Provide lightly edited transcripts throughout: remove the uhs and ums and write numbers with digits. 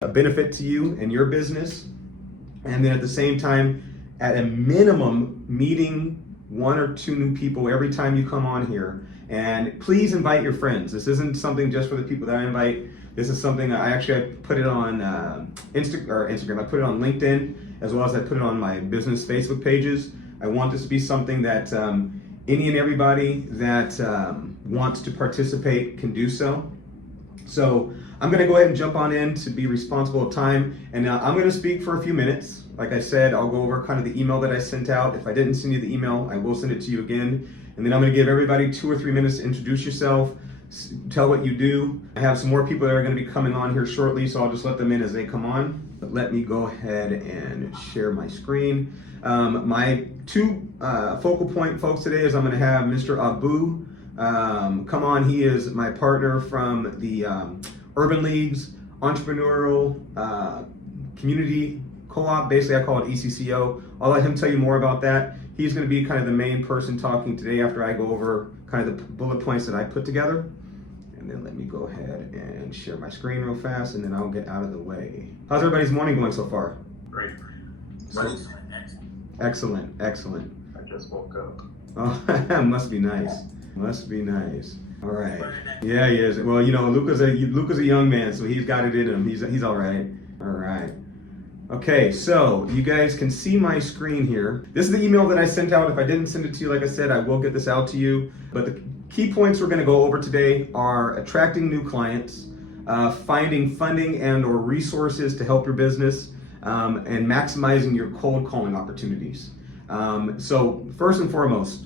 a benefit to you and your business. And then at the same time, at a minimum, meeting one or two new people every time you come on here. And please invite your friends. This isn't something just for the people that I invite. This is something I put it on Instagram. I put it on LinkedIn, as well as I put it on my business Facebook pages. I want this to be something that any and everybody that wants to participate can do so. So I'm going to go ahead and jump on in to be responsible of time, and I'm going to speak for a few minutes. Like I said, I'll go over kind of the email that I sent out. If I didn't send you the email, I will send it to you again. And then I'm going to give everybody 2 or 3 minutes to introduce yourself, tell what you do. I have some more people that are going to be coming on here shortly, so I'll just let them in as they come on. But let me go ahead and share my screen. My 2 focal point folks today is I'm going to have Mr. Abu come on. He is my partner from the Urban Leagues Entrepreneurial Community Co-op. Basically, I call it ECCO. I'll let him tell you more about that. He's going to be kind of the main person talking today after I go over kind of the bullet points that I put together. And then let me go ahead and share my screen real fast, and then I'll get out of the way. How's everybody's morning going so far? Great. Excellent, excellent. I just woke up. Oh, must be nice. Must be nice. All right. Yeah, he is. Well, you know, Luca's a young man, so he's got it in him. He's all right. All right. Okay, so you guys can see my screen here. This is the email that I sent out. If I didn't send it to you, like I said, I will get this out to you. But the key points we're going to go over today are attracting new clients, finding funding and or resources to help your business, and maximizing your cold calling opportunities. So first and foremost,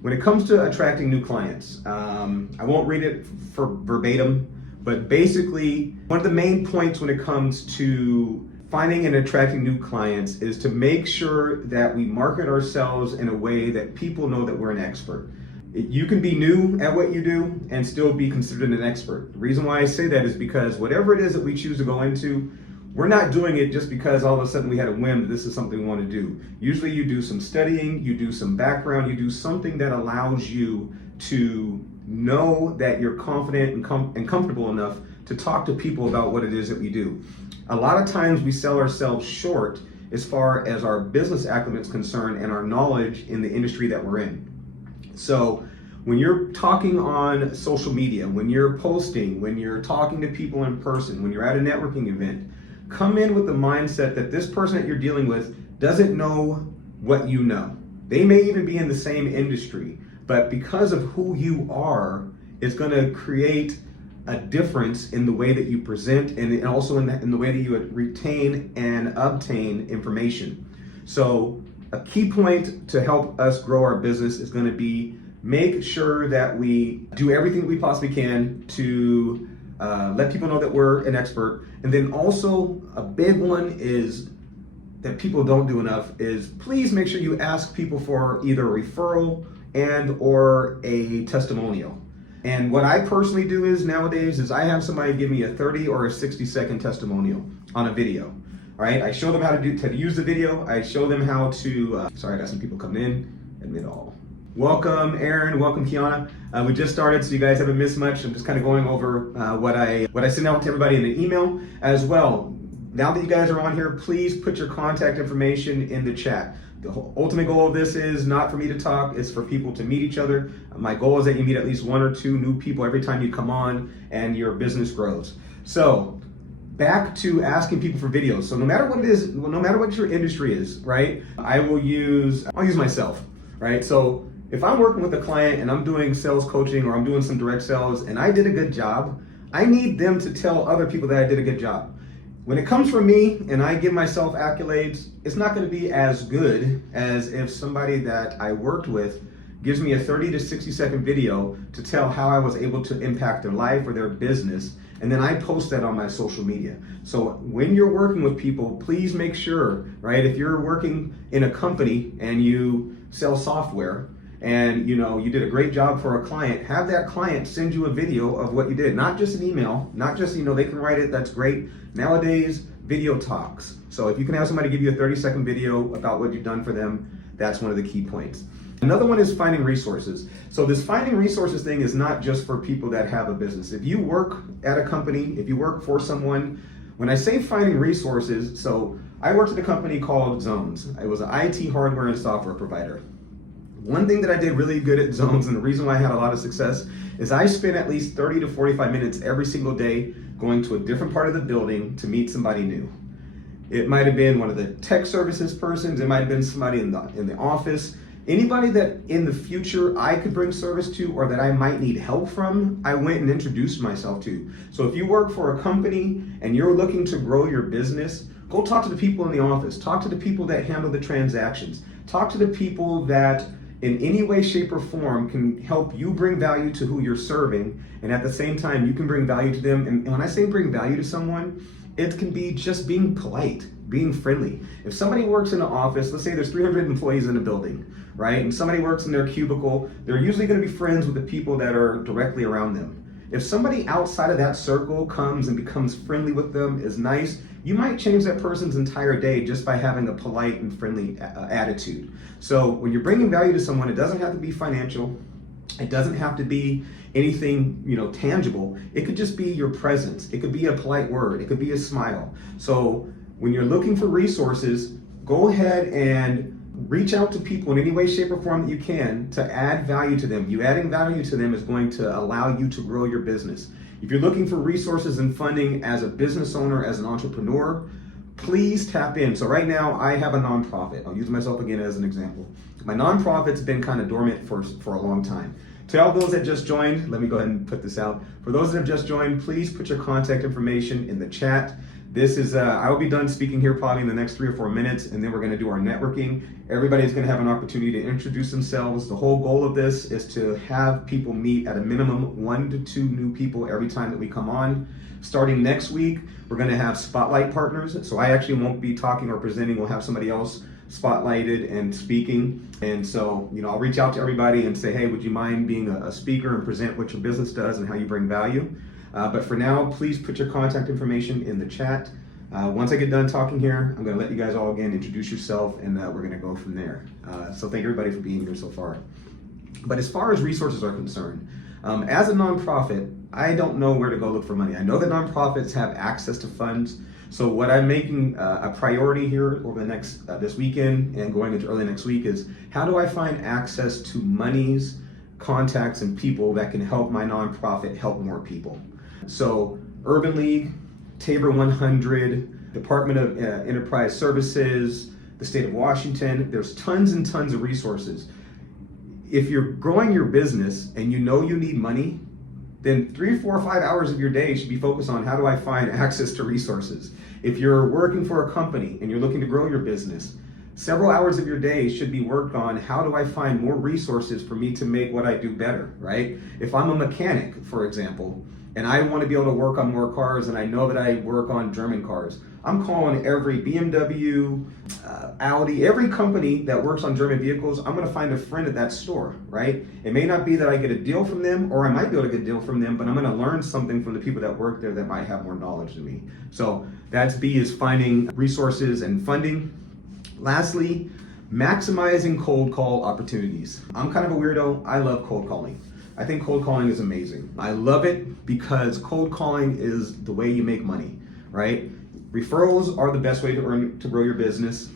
when it comes to attracting new clients, I won't read it for verbatim, but basically one of the main points when it comes to finding and attracting new clients is to make sure that we market ourselves in a way that people know that we're an expert. You can be new at what you do and still be considered an expert. The reason why I say that is because whatever it is that we choose to go into, we're not doing it just because all of a sudden we had a whim that this is something we want to do. Usually you do some studying, you do some background, you do something that allows you to know that you're confident and comfortable enough to talk to people about what it is that we do. A lot of times we sell ourselves short as far as our business acumen is concerned and our knowledge in the industry that we're in. So when you're talking on social media, when you're posting, when you're talking to people in person, when you're at a networking event, come in with the mindset that this person that you're dealing with doesn't know what you know. They may even be in the same industry, but because of who you are, it's going to create a difference in the way that you present and also in the way that you retain and obtain information. So a key point to help us grow our business is going to be make sure that we do everything we possibly can to let people know that we're an expert. And then also a big one is that people don't do enough is please make sure you ask people for either a referral and or a testimonial. And what I personally do is nowadays is I have somebody give me a 30 or a 60-second testimonial on a video. All right, I show them how to use the video. I show them how to, sorry, I got some people coming in, admit all. Welcome, Aaron, welcome, Kiana. We just started, so you guys haven't missed much. I'm just kind of going over what I send out to everybody in the email as well. Now that you guys are on here, please put your contact information in the chat. The ultimate goal of this is not for me to talk, it's for people to meet each other. My goal is that you meet at least 1 or 2 new people every time you come on and your business grows. So back to asking people for videos. So no matter what it is, no matter what your industry is, right? I'll use myself, right? So if I'm working with a client and I'm doing sales coaching or I'm doing some direct sales and I did a good job, I need them to tell other people that I did a good job. When it comes from me and I give myself accolades, it's not going to be as good as if somebody that I worked with gives me a 30 to 60-second video to tell how I was able to impact their life or their business, and then I post that on my social media. So when you're working with people, please make sure, right, if you're working in a company and you sell software, and you did a great job for a client, have that client send you a video of what you did, not just an email, not just, they can write it, that's great. Nowadays, video talks. So if you can have somebody give you a 30-second video about what you've done for them, that's one of the key points. Another one is finding resources. So this finding resources thing is not just for people that have a business. If you work at a company, if you work for someone, When I say finding resources, so I worked at a company called Zones. It was an IT hardware and software provider. One thing that I did really good at Zones, and the reason why I had a lot of success, is I spent at least 30 to 45 minutes every single day going to a different part of the building to meet somebody new. It might have been one of the tech services persons, it might have been somebody in the office, anybody that in the future I could bring service to or that I might need help from, I went and introduced myself to. So if you work for a company and you're looking to grow your business, go talk to the people in the office, talk to the people that handle the transactions, talk to the people that in any way, shape, or form can help you bring value to who you're serving, and at the same time you can bring value to them. And when I say bring value to someone, it can be just being polite, being friendly. If somebody works in an office, let's say there's 300 employees in a building, right? And somebody works in their cubicle, they're usually going to be friends with the people that are directly around them. If somebody outside of that circle comes and becomes friendly with them, is nice, you might change that person's entire day just by having a polite and friendly attitude. So when you're bringing value to someone, it doesn't have to be financial. It doesn't have to be anything, tangible. It could just be your presence. It could be a polite word. It could be a smile. So when you're looking for resources, go ahead and reach out to people in any way, shape, or form that you can to add value to them. You adding value to them is going to allow you to grow your business. If you're looking for resources and funding as a business owner, as an entrepreneur, please tap in. So right now I have a nonprofit. I'll use myself again as an example. My nonprofit's been kind of dormant for a long time. To all those that just joined, let me go ahead and put this out. For those that have just joined, please put your contact information in the chat. This is, I will be done speaking here probably in the next 3 or 4 minutes, and then we're going to do our networking. Everybody's going to have an opportunity to introduce themselves. The whole goal of this is to have people meet at a minimum 1 to 2 new people every time that we come on. Starting next week, we're going to have spotlight partners. So I actually won't be talking or presenting. We'll have somebody else spotlighted and speaking. And so, I'll reach out to everybody and say, hey, would you mind being a speaker and present what your business does and how you bring value? But for now, please put your contact information in the chat. Once I get done talking here, I'm going to let you guys all again introduce yourself, and we're going to go from there. So thank everybody for being here so far. But as far as resources are concerned, as a nonprofit, I don't know where to go look for money. I know that nonprofits have access to funds. So what I'm making a priority here over the next this weekend and going into early next week is how do I find access to monies, contacts, and people that can help my nonprofit help more people. So Urban League, Tabor 100, Department of Enterprise Services, the state of Washington, there's tons and tons of resources. If you're growing your business and you know you need money, then 3, 4, 5 hours of your day should be focused on how do I find access to resources. If you're working for a company and you're looking to grow your business, several hours of your day should be worked on how do I find more resources for me to make what I do better, right? If I'm a mechanic, for example, and I want to be able to work on more cars and I know that I work on German cars, I'm calling every BMW, Audi, every company that works on German vehicles. I'm going to find a friend at that store, right? It may not be that I get a deal from them, or I might be able to get a deal from them, but I'm going to learn something from the people that work there that might have more knowledge than me. So that's B, is finding resources and funding. Lastly, maximizing cold call opportunities. I'm kind of a weirdo. I love cold calling. I think cold calling is amazing. I love it because cold calling is the way you make money, right? Referrals are the best way to grow your business.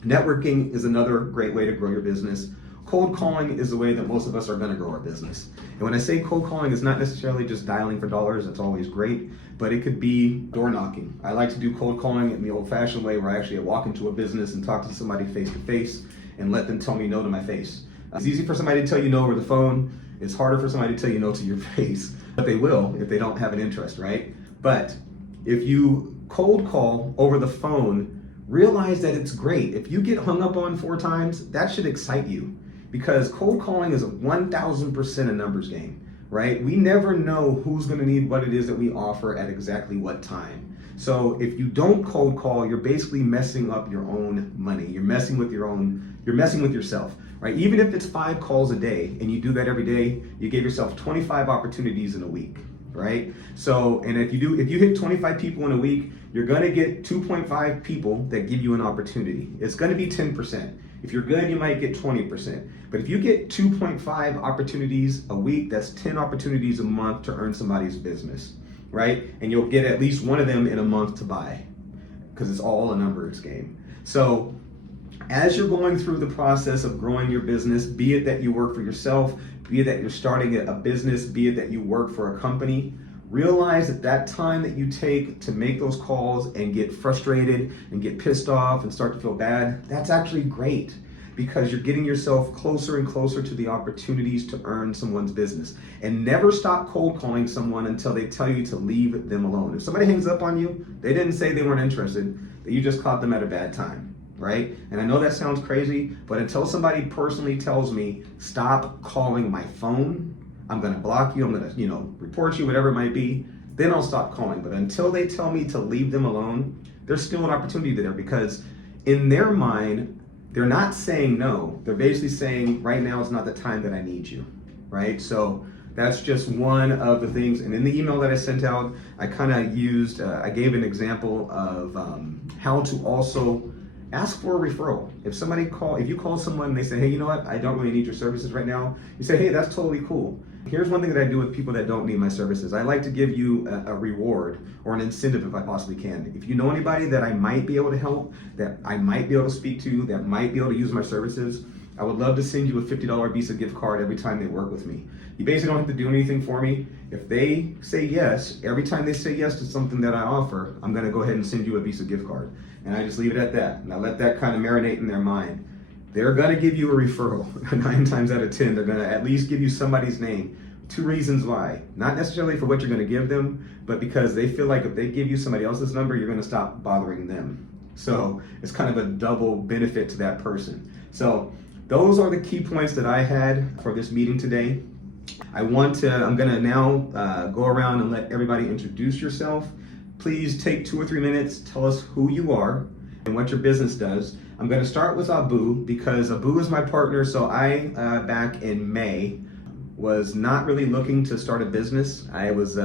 Networking is another great way to grow your business. Cold calling is the way that most of us are going to grow our business. And when I say cold calling, it's not necessarily just dialing for dollars. That's always great, but it could be door knocking. I like to do cold calling in the old-fashioned way, where I actually walk into a business and talk to somebody face to face and let them tell me no to my face. It's easy for somebody to tell you no over the phone. It's harder for somebody to tell you no to your face, but they will if they don't have an interest, right? But if you cold call over the phone, realize that it's great. If you get hung up on 4 times, that should excite you, because cold calling is a 1000% a numbers game, right? We never know who's going to need what it is that we offer at exactly what time. So if you don't cold call, you're basically messing up your own money. You're messing with yourself, right? Even if it's 5 calls a day and you do that every day, you gave yourself 25 opportunities in a week, right? So, and if you hit 25 people in a week, you're going to get 2.5 people that give you an opportunity. It's going to be 10%. If you're good, you might get 20%. But if you get 2.5 opportunities a week, that's 10 opportunities a month to earn somebody's business. right? And you'll get at least one of them in a month to buy, because it's all a numbers game. So as you're going through the process of growing your business, be it that you work for yourself, be it that you're starting a business, be it that you work for a company, realize that time that you take to make those calls and get frustrated and get pissed off and start to feel bad, that's actually great, because you're getting yourself closer and closer to the opportunities to earn someone's business. And never stop cold calling someone until they tell you to leave them alone. If somebody hangs up on you, they didn't say they weren't interested, that you just caught them at a bad time, right? And I know that sounds crazy, but until somebody personally tells me, stop calling my phone, I'm gonna block you, I'm gonna, report you, whatever it might be, then I'll stop calling. But until they tell me to leave them alone, there's still an opportunity there, because in their mind, they're not saying no. They're basically saying, right now is not the time that I need you, right? So that's just one of the things. And in the email that I sent out, I kind of used, I gave an example of how to also ask for a referral. If you call someone and they say, hey, you know what, I don't really need your services right now, you say, hey, that's totally cool. Here's one thing that I do with people that don't need my services. I like to give you a reward or an incentive if I possibly can. If you know anybody that I might be able to help, that I might be able to speak to, that might be able to use my services, I would love to send you a $50 Visa gift card every time they work with me. You basically don't have to do anything for me. If they say yes, every time they say yes to something that I offer, I'm gonna go ahead and send you a Visa gift card. And I just leave it at that. And I let that kind of marinate in their mind. They're gonna give you a referral. 9 times out of 10, they're gonna at least give you somebody's name. 2 reasons why. Not necessarily for what you're gonna give them, but because they feel like if they give you somebody else's number, you're gonna stop bothering them. So it's kind of a double benefit to that person. So those are the key points that I had for this meeting today. I'm gonna now go around and let everybody introduce yourself. Please take 2 or 3 minutes, tell us who you are and what your business does. I'm gonna start with Abu, because Abu is my partner. So I, back in May, was not really looking to start a business. I was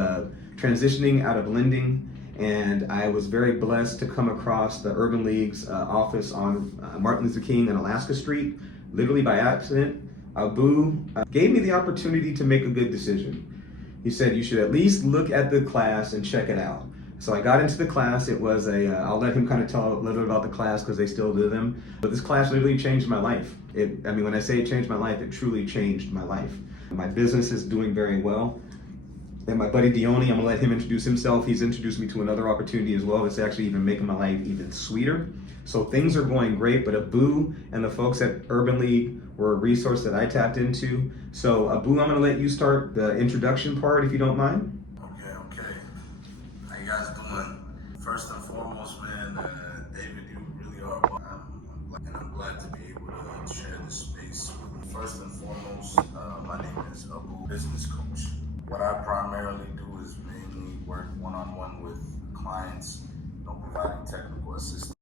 transitioning out of lending, and I was very blessed to come across the Urban League's office on Martin Luther King and Alaska Street, literally by accident. Abu gave me the opportunity to make a good decision. He said, you should at least look at the class and check it out. So I got into the class. It was I'll let him kind of tell a little bit about the class, because they still do them. But this class literally changed my life. When I say it changed my life, it truly changed my life. My business is doing very well. And my buddy Dione, I'm gonna let him introduce himself. He's introduced me to another opportunity as well. It's actually even making my life even sweeter. So things are going great, but Abu and the folks at Urban League were a resource that I tapped into. So Abu, I'm gonna let you start the introduction part if you don't mind. Okay. How you guys doing? First and foremost, man, David, you really are. I'm glad to be able to share this space with you. First and foremost, my name is Abu, business coach. What I primarily do is mainly work one-on-one with clients, providing technical assistance